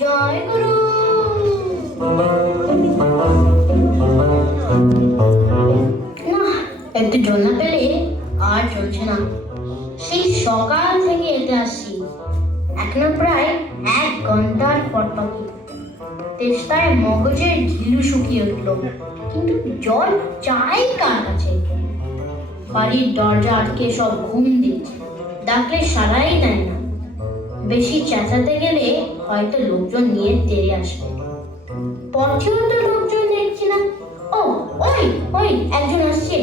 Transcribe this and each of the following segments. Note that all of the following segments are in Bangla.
জয় গুরু। না, একটু জল না পেলে আর চলছে না। সেই সকাল থেকে এতে আসছি, এখনো প্রায় 1 ঘন্টার পর পাখি। তেষ্টায় মগজের ঘিলু শুকিয়ে উঠল, কিন্তু জল চাই কার কাছে? বাড়ির দরজা আটকে সব ঘুম দিচ্ছে, ডাকলে সাড়াই দেয় না। বেশি চেঁচাতে গেলে হয়তো লোকজন নিয়ে তেড়ে আসবে। পথেও তো লোকজন দেখছি না। ও, ওই ওই একজন আসছে,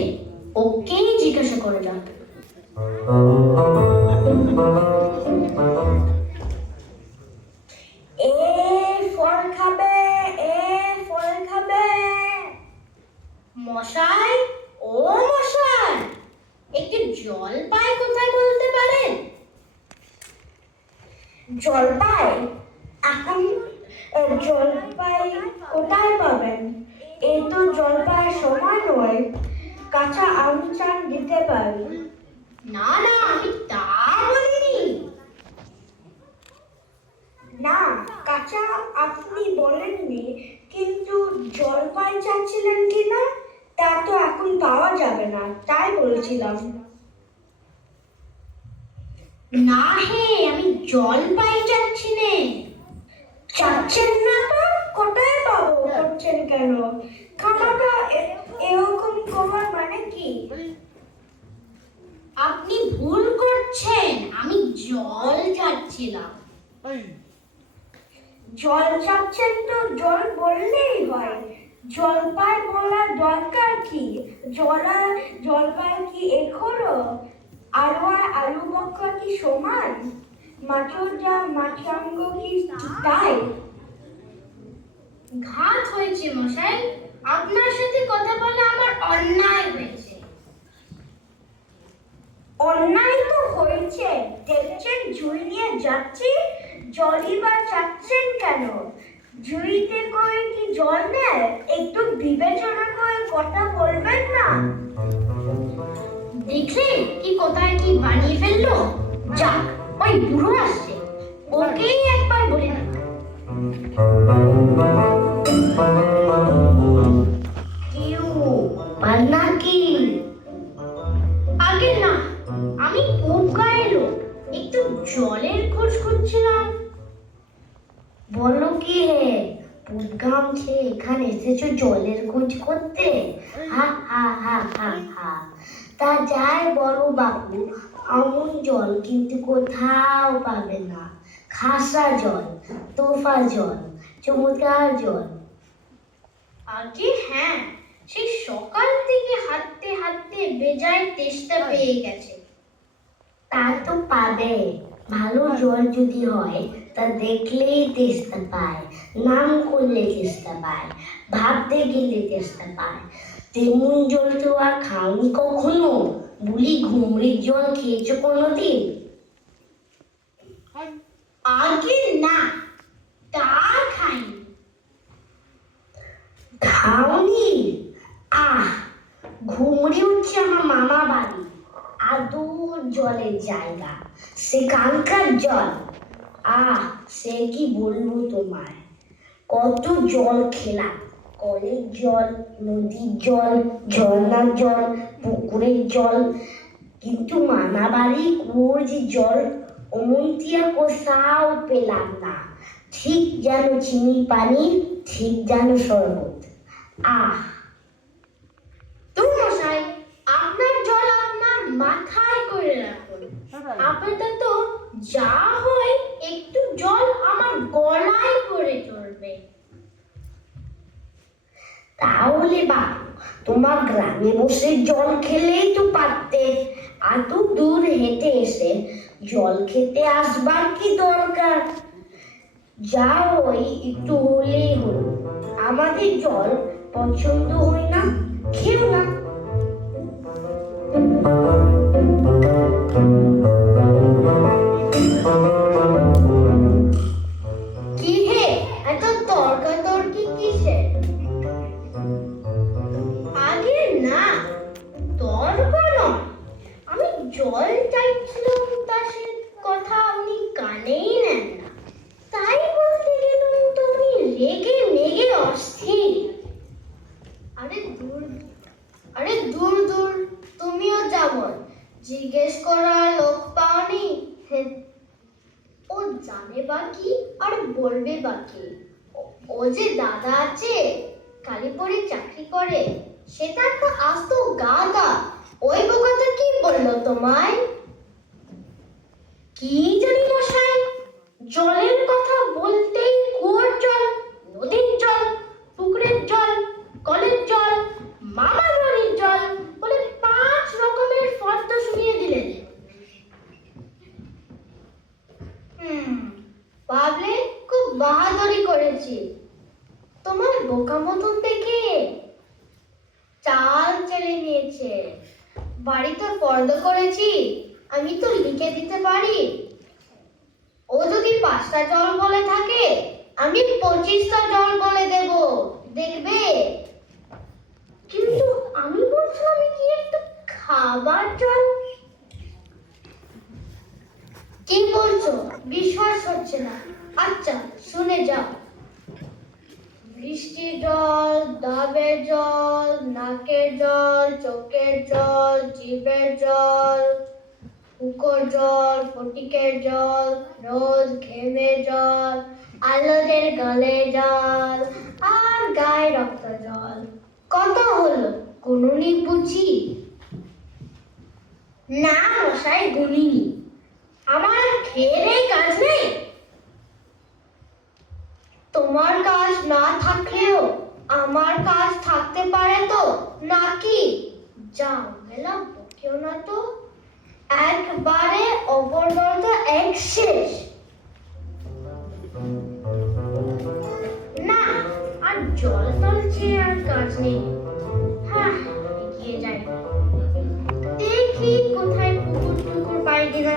ওকেই জিজ্ঞাসা করে যাক। এ ফল খাবে, এ ফল খাবে। মশাই, ও মশাই, একটু জল পায় কোথায় বলতে পারেন? জলপাই? এখন জলপাই কোথায় পাবেন? এই তো জলপাইয়ের সময় নয়। কাঁচা আম চান দিতে পারি। না না, আমি তা বলিনি। না, কাঁচা আপনি বলেননি, কিন্তু জলপাই চাচ্ছিলেন কিনা তা তো এখন পাওয়া যাবে না, তাই বলছিলাম। না হে, আমি জল পাই চাচ্ছি নে। চাচ্ছেন না তো কোথায় পাবো করছেন কেন? খানাটা এরকম করার মানে কি? আপনি ভুল করছেন, আমি জল চাচ্ছিলাম। জল চাচ্ছেন তো জল বললেই হয়, জলপাই বলার দরকার কি? জলপাই কি এখনো আলু আর আলু বখরা কি সমান? মাছের যা মাছাঙ্গ কি তাই? ঘাত হয়েছে মশাই, আপনার সাথে কথা বলে আমার অন্যায় হয়েছে। অন্যায় তো হয়েছে, দেখছেন ঝুড়ি নিয়ে যাচ্ছি, জলই বা চাচ্ছেন কেন? ঝুড়িতে করে কি জল নেয়? একটু বিবেচনা করে কথা বলবেন না? দেখলে কি কোথায় কি বানিয়ে ফেললো। যাক, ওই বুড়ো আসছে, ওকেই একবার বলে না। কিউ পান্না কি? আগে না, আমি খুব গায়ে লোক, একটু জলের খোঁজ করছিলাম। বলো কি হে, পুদগাম খেয়ে এখানে এসেছো জলের খোঁজ করতে? হা হা হা হা হা। তা যাই বলো বাবু, এমন জল কিন্তু কোথাও পাবে না। খাসা জল, তোফা জল, চমৎকার জল। আগে হ্যাঁ, সেই সকাল থেকে হাঁটতে হাঁটতে বেজায় তেষ্টা পেয়ে গেছে। তা তো পাবে, ভালো জল যদি হয় তা দেখলেই তেষ্টা পায়, নাম করলে তেষ্টা পায়, ভাবতে গেলে তেষ্টা পায়। তেমন জল তো আর খাওনি কখনো? বুলি ঘুমরির জল খেয়েছো কোনোদিন? আগে না, তা খাইনি। খাওনি? আহ, ঘুমরি হচ্ছে আমার মামা বাড়ি, আদুর জলের জায়গা, সেখানকার জল। আহ, সে কি বলবো তোমায়, কত জল খেলাম। কলের জল, নদীর জল, ঝর্ণার জল, পুকুরের জল, কিন্তু মামা বাড়ি কুয়োর যে জল, অমনটি আর কোথাও পেলাম না। ঠিক যেন চিনি পানি, ঠিক যেন শরবত। আহ, তো মশাই, আপনার জল আপনার মাথায় করে রাখুন। আপাতত যা হয় একটু জল আমার গলায় করে চলবে। তাহলে বাবু, তোমার গ্রামে বসে জল খেলেই তো পারতে। এত দূর হেঁটে এসে জল খেতে আসবার কি দরকার? যা ওই একটু হলেই হলো। আমাদের জল পছন্দ হয় না, খেও না। কি হে, এত তর্কাতর্কি কিসের? আগে না, তর্ক নয়, আমি জল চাইছিলাম, তা সে কথা আপনি কানেই নেন না। জানে বা কি আর বলবে বা কি? ও যে দাদা আছে, কালীপুরে চাকরি করে, সেটা তো আস্ত গাদা। ওই বোকাটা কি বললো তোমায়? কি জানি মশাই, জলের কথা বলতেই কুয়োর জল, নদীর জল, পুকুরের জল, কলের জল, মামা বাড়ির জল বলে 5 রকমের ফর্দ শুনিয়ে দিলেন। ভাবলে খুব বাহাদুরি করেছি। তোমার বোকা মতন দেখে চাল চেলে নিয়েছে। বাড়িতে ফর্দ করেছি, আমি তো লিখে দিতে পারি। ও যদি 5টা জল বলে থাকে, আমি 25টা জল বলে দেব, দেখবে। কিন্তু আমি বলছিলাম কি একটু খাবার জল। কি বলছো? বিশ্বাস হচ্ছে না। আচ্ছা শুনে যাও। বৃষ্টির জল, ডাবের জল, নাকের জল, চোখের জল, জিভের জল, পুকুর জল, ফটিকের জল, রোজ ঘেমে জল, আলোদের গলে জল, আর গায়ে রক্ত জল। কত হলো? গুনুনি বুঝি? না মশাই, গুনিনি। আমার খেয়ে কাজ নেই? তোমার কাজ না থাকলেও আমার কাজ থাকতে পারে তো নাকি? যাও মেলা বকেও না তো। একবারে অবর্ণতা এক শেষ। না, আর জল টলছে আর কাজ নেই। হ্যাঁ, এগিয়ে যাই, দেখি কোথায় পুকুর টুকুর পাই কিনা।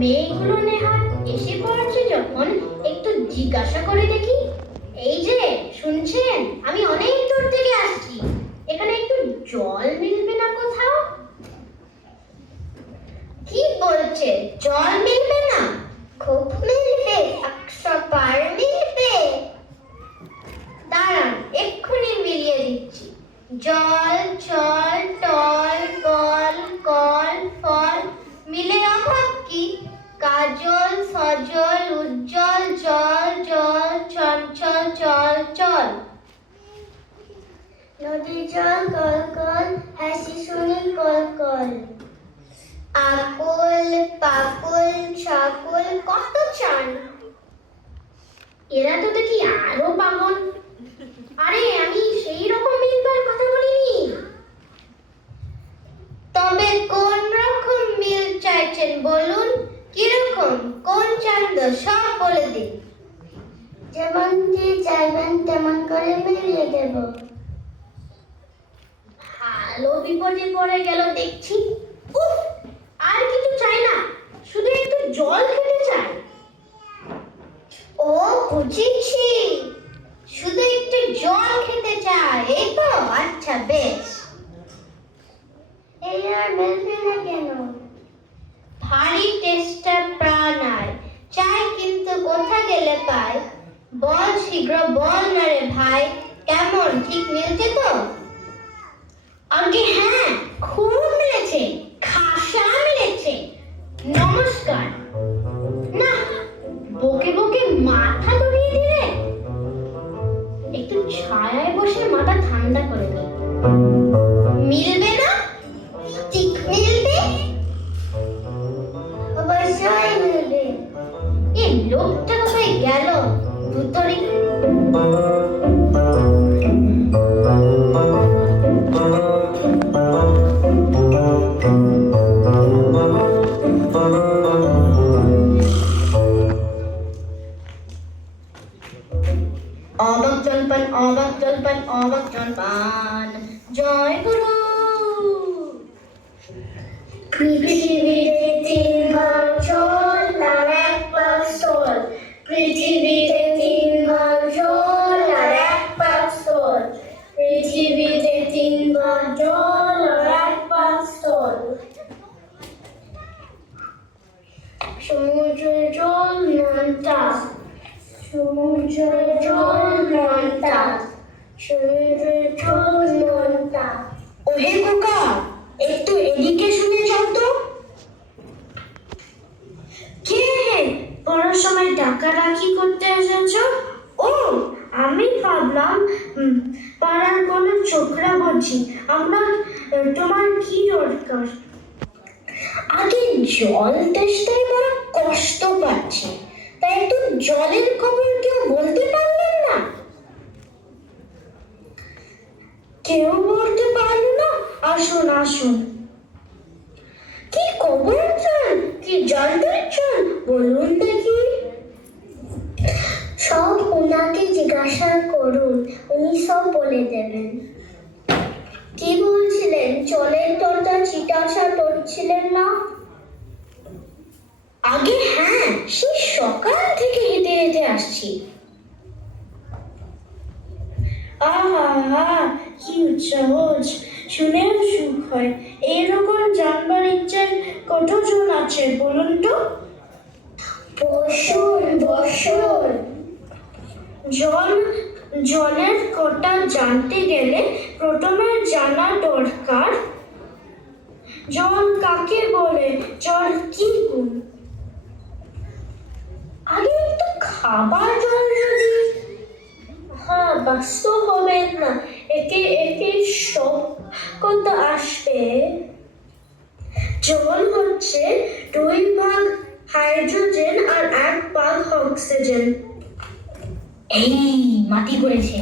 মেয়েগুলো নেহাত এসে পড়ছে যখন, একটু জিজ্ঞাসা করে দেখি। এই যে শুনছেন, আমি অনেক দূর থেকে আসছি, এখানে একটু জল মিলবে না কোথাও? কি বলছে? জল মিলবে না? খুব মিলবে, 100 পার মিলবে। দাঁড়ান, এক্ষুনি মিলিয়ে দিচ্ছি। জল, চল, টল, কল, কল, ফল, মিলে অভাব কি? কাজল, সজল, উজ্জ্বল, জল, জল, চঞ্চল, চল, চল। নদীর জল কল কল, হাসি শুনি কল কল। আকুল, পাকুল, ছাকুল, কত চান? এরা তো দেখি আরো পাগল। আরে আমি সেই রকম মিলবার কথা বলিনি। তবে কোন রকম মিল চাইছেন বলুন? কিরকম, কোন চান্দ, সব বলে দিন। যেমন যে চাইবেন তেমন করে মিলিয়ে দেব। ভালো বিপদে পড়ে গেল দেখছি। উফ, আর কিছু চাই না, শুধু একটু জল খেতে চাই। ও বুঝেছি, শুধু একটু জল খেতে চাই, এই তো? আচ্ছা বেশ। এই আর মিলবে না কেন? ভারী টেস্টার প্রাণ আর চাই, কিন্তু কোথা গেলে পাই? বল শীঘ্র বল না রে ভাই, কেমন ঠিক মিলছে তো? আগে হ্যাঁ, খুব মিলেছে, খাসা মিলেছে। নমস্কার। না, বকে বকে মাথা ধরিয়ে দিলে। একটু ছায়ায় বসে মাথা ঠান্ডা করে নি। মিলবে না? ঠিক মিলবে, অবশ্যই মিলবে। এই লোকটা কোথায় গেল? দুতরি অবাক জলপান, অবাক জলপান, অবাক জলপান। জয় গুরু। পৃথিবীতে 3 ভাগ জল আর 1 ভাগ স্থল। পৃথিবীতে 3 ভাগ জল আর 1 ভাগ স্থল। পৃথিবীতে 3 ভাগ জল আর 1 ভাগ স্থল। সমুদ্রের জল নামতা, সমুদ্রের জল নামতা, সমুদ্রের জল নামতা। ওহে খোকা, একটু কি দরকার? আগে জল তেষ্টায় বড় কষ্ট পাচ্ছে, তাই একটু জলের খবর কেউ বলতে পারলেন না? কেউ বলতে পারলো না? আসুন আসুন। কি খবর চান? কি জানতে চান বলুন দেখি। সব ওনাকে জিজ্ঞাসা করুন, উনি সব বলে দেবেন। কি বলছিলেন? জলের দরজা জিজ্ঞাসা করছিলেন না? আগে হ্যাঁ, সে সকাল থেকে হেঁটে হেঁটে আসছি। আহা, কি উৎসাহ! শুনেও সুখ হয়। এইরকম জানবার ইচ্ছে কতজন আছে বলুন তো? বসুন বসুন। জলের কথা জানতে গেলে প্রথমে জানা দরকার জল কাকে বলে, জল কি গুণ। আগে একটু খাবার জল যদি। হ্যাঁ, ব্যস্ত হবেন না, একে একে সব কথা আসবে। জল হচ্ছে 2 ভাগ হাইড্রোজেন আর 1 ভাগ অক্সিজেন। এই মাটি করেছে।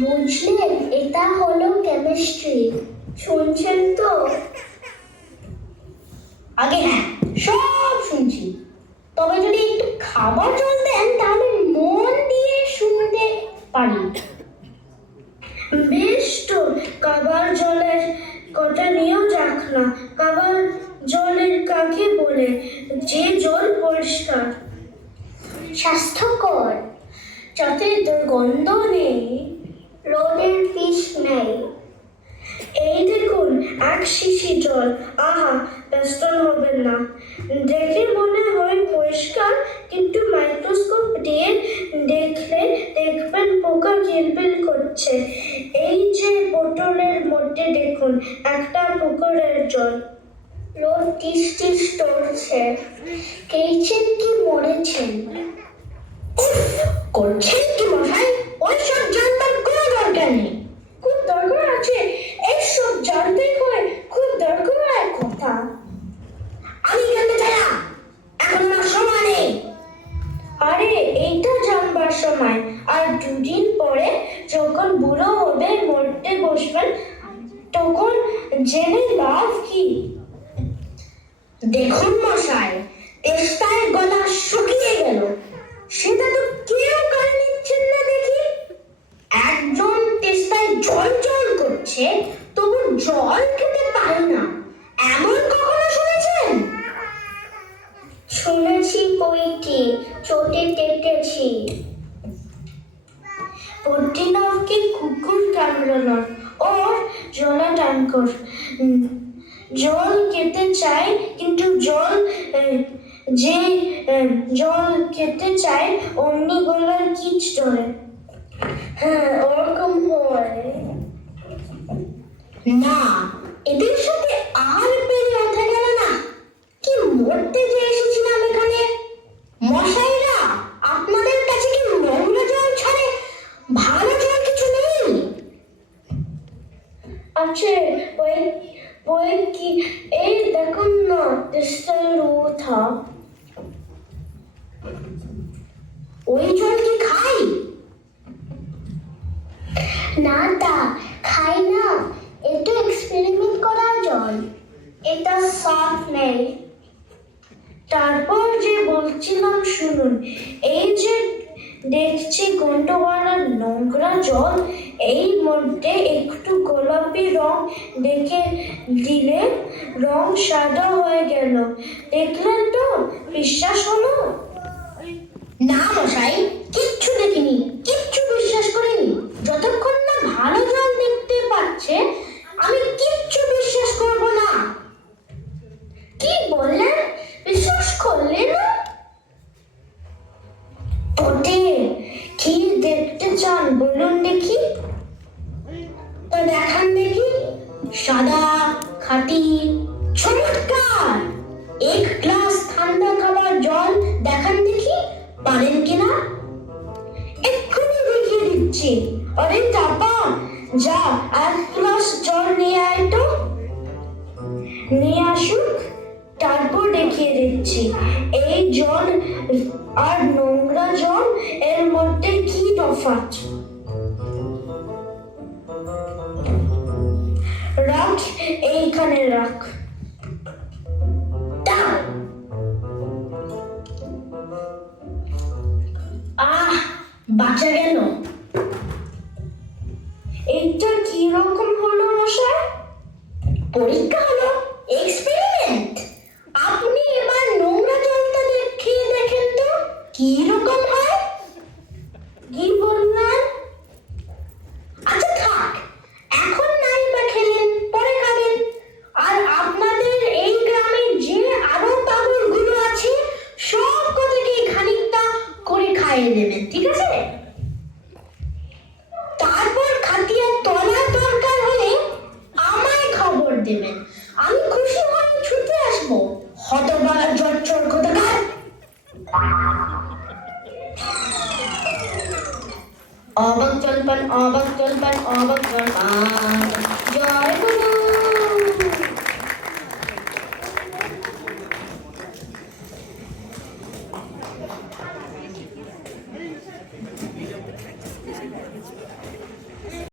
বুঝলেন? এটা হলো কেমিস্ট্রি। শুনছেন তো? আগে হ্যাঁ, সব শুনছি। তবে যদি একটু খাবার জল দেন তাহলে মন দিয়ে শুনতে পারি। বেশ তো, খাবার জলের কথা নিয়েও যাক না। খাবার জলের কাকে বলে? যে জল পরিষ্কার, স্বাস্থ্যকর, যাতে দুর্গন্ধ নেই, রোদের বিষ নেই। এই দেখুন 1 শিশি জল। আহা, ব্যস্ত হবেন না। দেখে মনে হয় পরিষ্কার, কিন্তু মাইক্রোস্কোপ দিয়ে দেখলে দেখবেন পোকা কিলবিল করছে। এই যে বোতলের মধ্যে দেখুন, একটা পুকুরের জল। রোদ টিস টিস করছে। খেয়েছেন কি মরেছেন? করছেন কি মশাই? ওইসব জানবার কোনো দরকার নেই। খুব দরকার আছে, এইসব জানতে হয়, খুব দরকার কথা। আমি জানতে চাই না, এখন আমার সময় নেই। আরে এইটা জানবার সময়। আর 2 দিন পরে যখন বুড়ো হবে, মরতে বসবেন, তখন জেনে লাভ কি? দেখুন মশাই, তেষ্টায় গলা শুকিয়ে গেল, সেটা তো কেউ কানে নিচ্ছেন না দেখি। একজন তেষ্টায় জল জল করছে, তবু জল খেতে পারে না, এমন কখনো শুনেছেন? শুনেছি বইটি, চোটে দেখেছি। বদ্রীনাথকে কুকুর কামড়ানো ওর জলা ট্যাঙ্কর। জল খেতে চায়, কিন্তু জল খেতে চায় অমনি গলার কিচ ধরে। হ্যাঁ, ওরকম হয়। না, এদের সাথে আর পেরে ওঠা গেল না। কি মরতে যে এসেছিলাম এখানে। মশাইরা, আপনাদের কাছে কি নোংরা জল ছাড়ে ভালো জল কিছু নেই? আছে, ওই কি, এই দেখুন না, ডিস্টাল ওঠা। ওই জল কি খাই? না, তা খাই না, এটা এক্সপেরিমেন্ট করা জল, এটা সাফ নেই। তারপর যে বলছিলাম শুনুন, এই যে দেখছি গন্ধওয়ালা নোংরা জল, এই মধ্যে একটু গোলাপি রং দেখে দিলে রং সাদা হয়ে গেল। দেখলেন তো? বিশ্বাস হলো? না মশাই, কিচ্ছু দেখিনি, কিচ্ছু বিশ্বাস করিনি। যতক্ষণ না ভালো জল দেখতে পাচ্ছে, আমি কিচ্ছু বিশ্বাস করব না। কি বললেন? বিশ্বাস করলেন না? ওতে কি দেখতে চান বলুন দেখি। তো দেখান দেখি। সাদা, খাঁটি, চমৎকার। 1 গ্লাস ঠান্ডা খাবার জল দেখান দেখি, পারেন কিনা। এক্ষুনি দেখিয়ে দিচ্ছি। আরে চাপা, যা 1 গ্লাস জল নিয়ে আয় তো। নিয়ে আসুক, তারপর দেখিয়ে দিচ্ছি এই জল আর নোংরা জল এর মধ্যে কি তফাৎ। রাখ, এইখানে রাখ। দাও। বাঁচা গেল। এইটা কি রকম হলো মশাই? পরীক্ষা হলো, এক্সপেরিমেন্ট। আপনি এবার নোংরা জলটা খেয়ে দেখেন তো কি রকম হয়। কি বললেন? আচ্ছা থাক, এখন নাই বা খেলেন, পরে খাবেন। আর আপনাদের এই গ্রামে যে আরো পাগলগুলো আছে সব কটাকেই খানিকটা করে খাইয়ে দেবেন, ঠিক আছে? তারপর খাটিয়ে তলার দরকার হলে আমায় খবর দেবেন, আমি খুশি হয়ে ছুটে আসবো। হতবাক জচ্চর কোথাকার। অবাক জলপান, অবাক জলপান, অবাক জলপান।